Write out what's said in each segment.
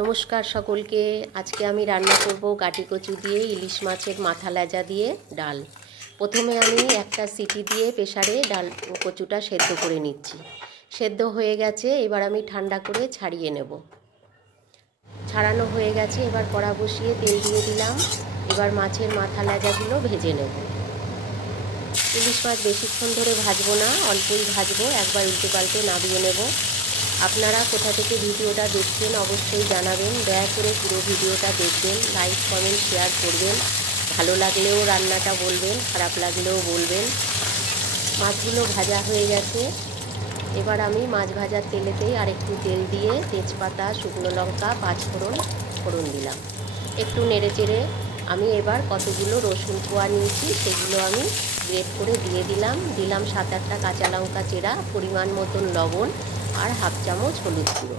নমস্কার সকলকে। আজকে আমি রান্না করব গাটি কচু দিয়ে ইলিশ মাছের মাথা লেজা দিয়ে ডাল। প্রথমে আমি একটা সিটি দিয়ে প্রেসারে ডাল কচুটা সেদ্ধ করে নিচ্ছি। সেদ্ধ হয়ে গেছে, এবার আমি ঠান্ডা করে ছাড়িয়ে নেব। ছাড়ানো হয়ে গেছে, এবার কড়া বসিয়ে তেল দিয়ে দিলাম। এবার মাছের মাথা লেজাগুলো ভেজে নেব। ইলিশ মাছ বেশিক্ষণ ধরে ভাজবো না, অল্পই ভাজবো, একবার উল্টে পাল্টে নামিয়ে নেব। আপনারা কোথা থেকে ভিডিওটা দেখছেন অবশ্যই জানাবেন। দয়া করে পুরো ভিডিওটা দেখবেন, লাইক কমেন্ট শেয়ার করবেন। ভালো লাগলেও রান্নাটা বলবেন, খারাপ লাগলেও বলবেন। মাছগুলো ভাজা হয়ে গেছে, এবার আমি মাছ ভাজার তেলেতেই আরেকটু তেল দিয়ে তেজপাতা, শুকনো লঙ্কা, পাঁচফোড়ন ফোড়ন দিলাম। একটু নেড়ে চেড়ে আমি এবার কতগুলো রসুন কোয়া নিয়েছি সেগুলো আমি গ্রেট করে দিয়ে দিলাম। 7-8টা কাঁচা লঙ্কা চেরা, পরিমাণ মতন লবণ আর হাফ চামচ হলুদ গুঁড়ো।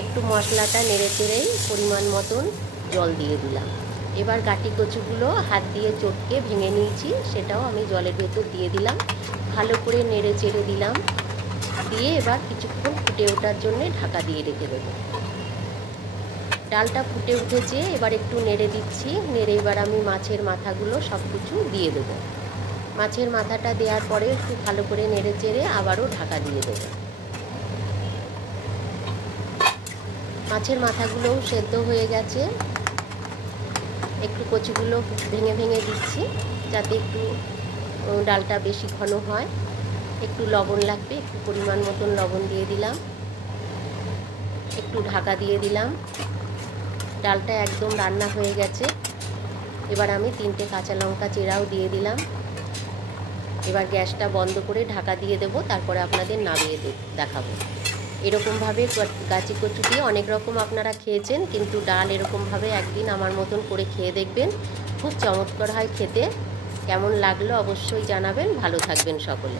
একটু মশলাটা নেড়ে চেড়েই পরিমাণ মতন জল দিয়ে দিলাম। এবার গাটি কচুগুলো হাত দিয়ে চটকে ভেঙে নিয়েছি, সেটাও আমি জলের ভেতর দিয়ে দিলাম। ভালো করে নেড়ে চেড়ে দিলাম, দিয়ে এবার কিছুক্ষণ ফুটে ওঠার জন্যে ঢাকা দিয়ে রেখে দেবো। ডালটা ফুটে উঠেছে, এবার একটু নেড়ে দিচ্ছি। নেড়ে এবার আমি মাছের মাথাগুলো সব কিছু দিয়ে দেবো। মাছের মাথাটা দেওয়ার পরে একটু ভালো করে নেড়ে চেড়ে আবারও ঢাকা দিয়ে দেবো। মাছের মাথাগুলোও সেদ্ধ হয়ে গেছে। একটু কচুগুলো ভেঙে ভেঙে দিচ্ছি যাতে একটু ডালটা বেশি ঘন হয়। একটু লবণ লাগবে, একটু পরিমাণ মতন লবণ দিয়ে দিলাম। একটু ঢাকা দিয়ে দিলাম। ডালটা একদম রান্না হয়ে গেছে। এবার আমি 3টে কাঁচা লঙ্কা চেরাও দিয়ে দিলাম। এবার গ্যাসটা বন্ধ করে ঢাকা দিয়ে দেবো, তারপরে আপনাদের নামিয়ে দেখাবো। এরকমভাবে গাছি কচু দিয়ে অনেক রকম আপনারা খেয়েছেন, কিন্তু ডাল এরকমভাবে একদিন আমার মতন করে খেয়ে দেখবেন, খুব চমৎকার হয় খেতে। কেমন লাগলো অবশ্যই জানাবেন। ভালো থাকবেন সকলে।